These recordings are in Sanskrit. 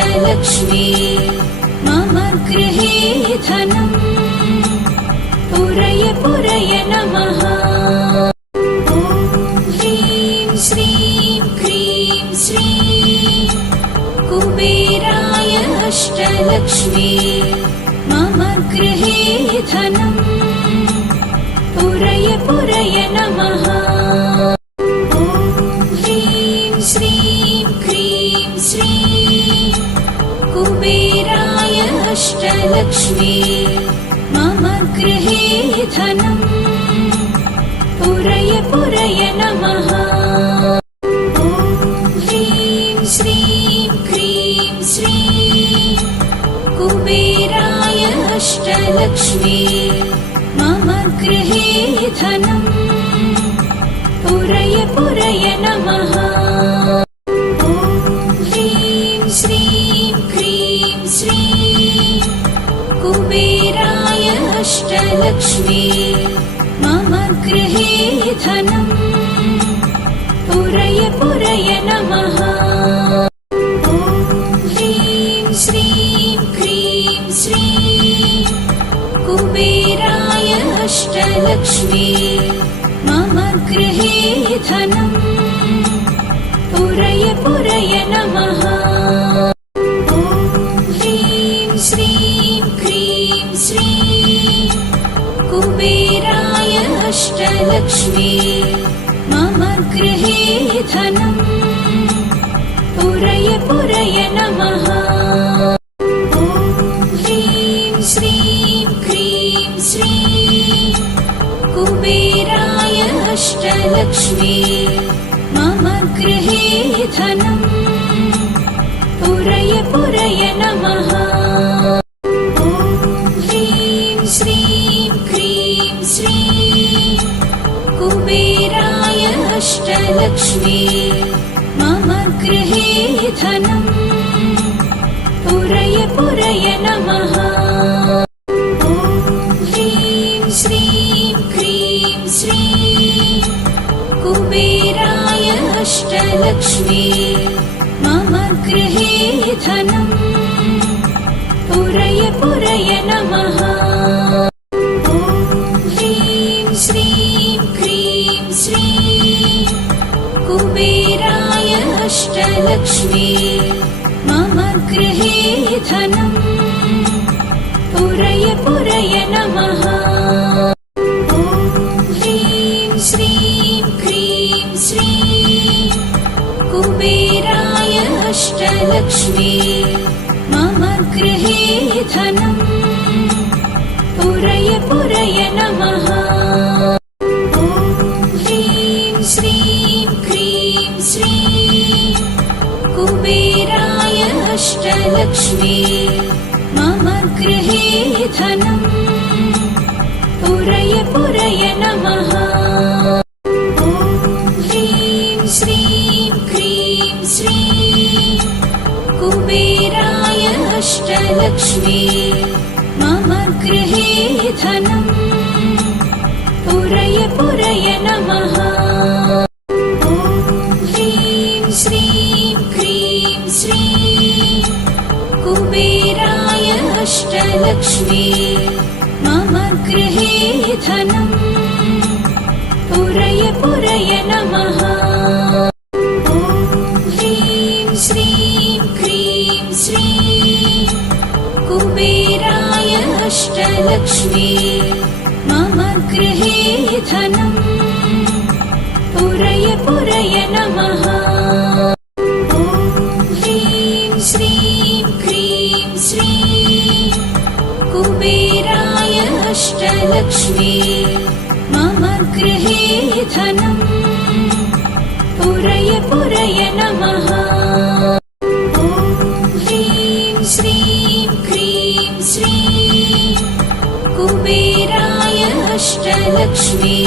अष्टलक्ष्मी मम गृहे धनम् पुरय पुरय नमः। ॐ ह्रीं श्रीं क्रीं श्रीं कुबेराय अष्टलक्ष्मी मम गृहे धनम् पुरय पुरय नमः। ॐ ह्रीं श्रीं क्रीं श्रीं कुबेराय अष्टलक्ष्मी मम गृहे धनम् पुरय पुरय नमः। ॐ ह्रीं श्रीं क्रीं श्रीं कुबेराय अष्टलक्ष्मी मम गृहे धनम् पुरय पुरय नमः। ॐ ह्रीं श्रीं क्रीं श्रीं कुबेराय अष्टलक्ष्मी मम गृहे धनम् पुरय पुरय नमः। ॐ ह्रीं श्रीं क्रीं श्रीं कुबेराय अष्टलक्ष्मी मम गृहे धनम् पुरय पुरय नमः। ॐ ह्रीं श्रीं क्रीं श्रीं कुबेराय अष्टलक्ष्मी मम गृहे धनम् पुरय पुरय नमः। ॐ ह्रीं श्रीं क्रीं श्रीं कुबेराय अष्टलक्ष्मी मम गृहे धनम् पुरय पुरय नमः। ॐ ह्रीं श्रीं क्रीं श्रीं कुबेराय अष्टलक्ष्मी मम गृहे धनम् पुरय पुरय नमः। ॐ ह्रीं श्रीं क्रीं श्रीं कुबेराय अष्टलक्ष्मी मम गृहे धनम् पुरय पुरय नमः। ॐ ह्रीं श्रीं क्रीं श्रीं कुबेराय अष्टलक्ष्मी मम गृहे धनम् पुरय पुरय नमः। ॐ ह्रीं श्रीं क्रीं श्रीं कुबेराय अष्टलक्ष्मी मम गृहे धनम् पुरय पुरय नमः। ॐ ह्रीं श्रीं क्रीं श्रीं कुबेराय अष्टलक्ष्मी मम गृहे धनम् पुरय पुरय नमः। ॐ ह्रीं श्रीं क्रीं श्रीं कुबेराय अष्टलक्ष्मी मम गृहे धनम् पुरय पुरय नमः। ॐ ह्रीं श्रीं क्रीं श्रीं कुबेराय अष्टलक्ष्मी मम गृहे धनम् पुरय पुरय नमः। ॐ ह्रीं श्रीं क्रीं श्रीं कुबेराय अष्टलक्ष्मी मम गृहे धनम् पुरय पुरय नमः। ॐ ह्रीं श्रीं क्रीं श्रीं कुबेराय अष्टलक्ष्मी मम गृहे धनम् पुरय पुरय नमः। ॐ ह्रीं श्रीं क्रीं श्रीं कुबेराय अष्टलक्ष्मी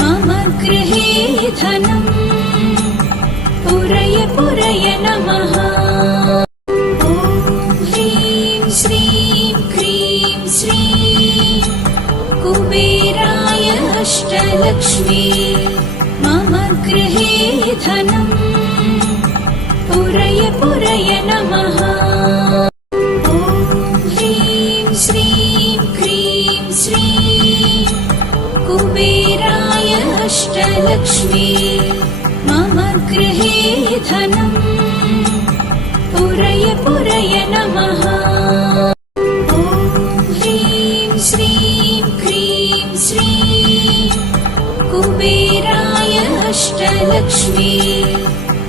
मम गृहे धनम् पुरय पुरय नमः। ॐ ह्रीं श्रीं क्रीं श्रीं कुबेराय अष्टलक्ष्मी मम गृहे धनम् पुरय पुरय नमः। ॐ ह्रीं श्रीं क्रीं श्रीं कुबेराय अष्टलक्ष्मी मम गृहे धनम् पुरय पुरय नमः। ॐ ह्रीं श्रीं क्रीं श्रीं कुबेराय अष्टलक्ष्मी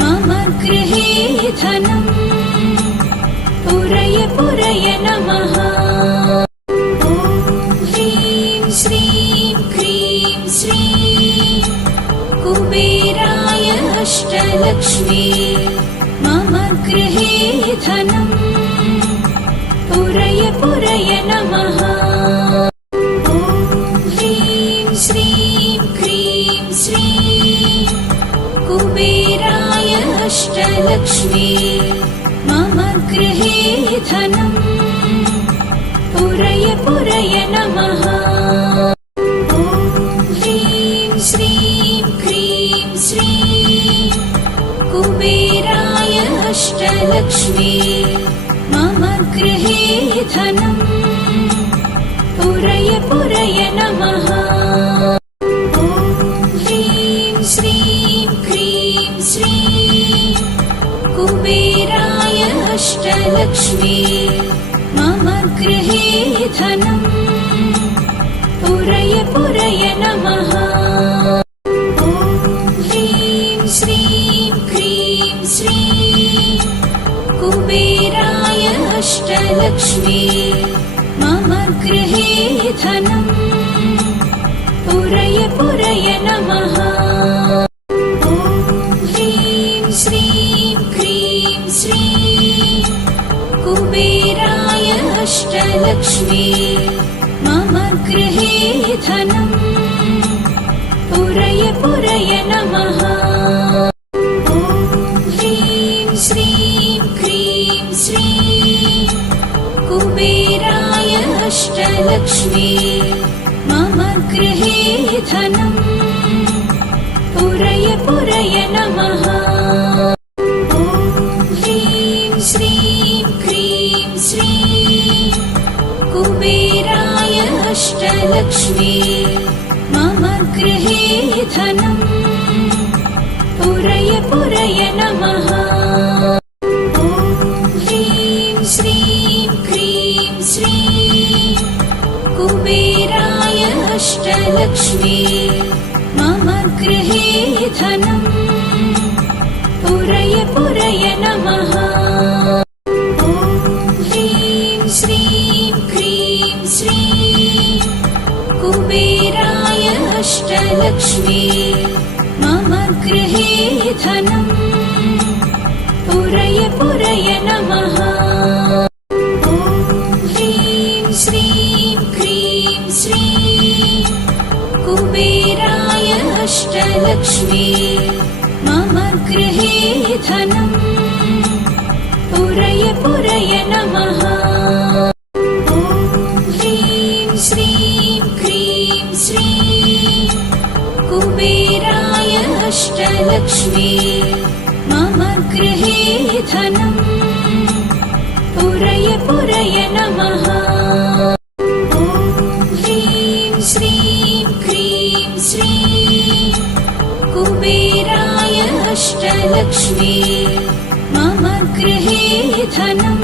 मम गृहे धनम् पुरय पुरय नमः। ॐ ह्रीं श्रीं क्रीं श्रीं कुबेराय अष्टलक्ष्मी मम गृहे धनम् पुरय पुरय नमः। ॐ ह्रीं श्रीं क्रीं श्रीं कुबेराय अष्टलक्ष्मी मम गृहे धनम् पुरय पुरय नमः। ॐ ह्रीं श्रीं क्रीं श्रीं कुबेराय अष्टलक्ष्मी मम गृहे धनम् पुरय पुरय नमः। ॐ ह्रीं श्रीं क्रीं श्रीं कुबेराय अष्टलक्ष्मी मम गृहे धनम् पुरय पुरय नमः। ॐ ह्रीं श्रीं क्रीं श्रीं कुबेराय अष्टलक्ष्मी मम गृहे धनम् पुरय पुरय नमः। ॐ ह्रीं श्रीं क्रीं श्रीं कुबेराय अष्टलक्ष्मी मम गृहे धनम् पुरय पुरय नमः। ॐ ह्रीं श्रीं क्रीं श्रीं कुबेराय अष्टलक्ष्मी मम गृहे धनम् पुरय पुरय नमः। ॐ ह्रीं श्रीं क्रीं श्रीं कुबेराय अष्टलक्ष्मी मम गृहे धनम् पुरय पुरय नमः। ॐ ह्रीं श्रीं क्रीं श्रीं कुबेराय अष्टलक्ष्मी मम गृहे धनम् पुरय पुरय नमः। ॐ ह्रीं श्रीं क्रीं श्रीं कुबेराय अष्टलक्ष्मी मम गृहे धनम् पुरय पुरय नमः। ॐ ह्रीं श्रीं क्रीं श्रीं कुबेराय अष्टलक्ष्मी मम गृहे धनम् पुरय पुरय नमः। ॐ ह्रीं श्रीं क्रीं श्रीं कुबेराय अष्टलक्ष्मी मम गृहे धनम् पुरय पुरय नमः। ॐ ह्रीं श्रीं क्रीं श्रीं कुबेराय अष्टलक्ष्मी मम गृहे धनम्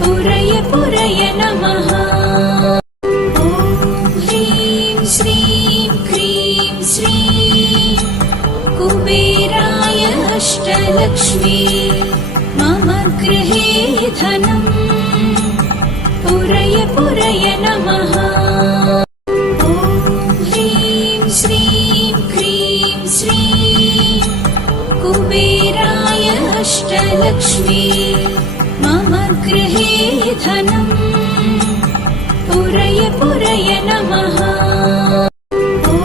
पुरय पुरय नमः। ॐ ह्रीं श्रीं क्रीं श्रीं कुबेराय अष्टलक्ष्मी मम गृहे धनम् पुरय पुरय नमः। ॐ ह्रीं श्रीं क्रीं श्रीं कुबेराय अष्टलक्ष्मी मम गृहे धनम् पुरय पुरय नमः। ॐ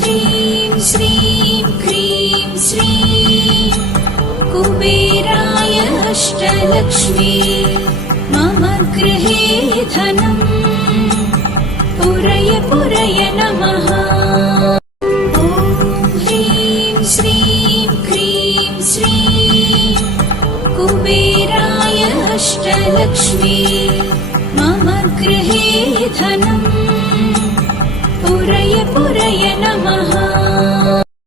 ह्रीं श्रीं क्रीं श्रीं कुबेराय अष्टलक्ष्मी मम गृहे धनम् पुरय पुरय नमः। ॐ ह्रीं श्रीं क्रीं श्रीं अष्टलक्ष्मी मम गृहे धनम् पुरय पुरय नमः।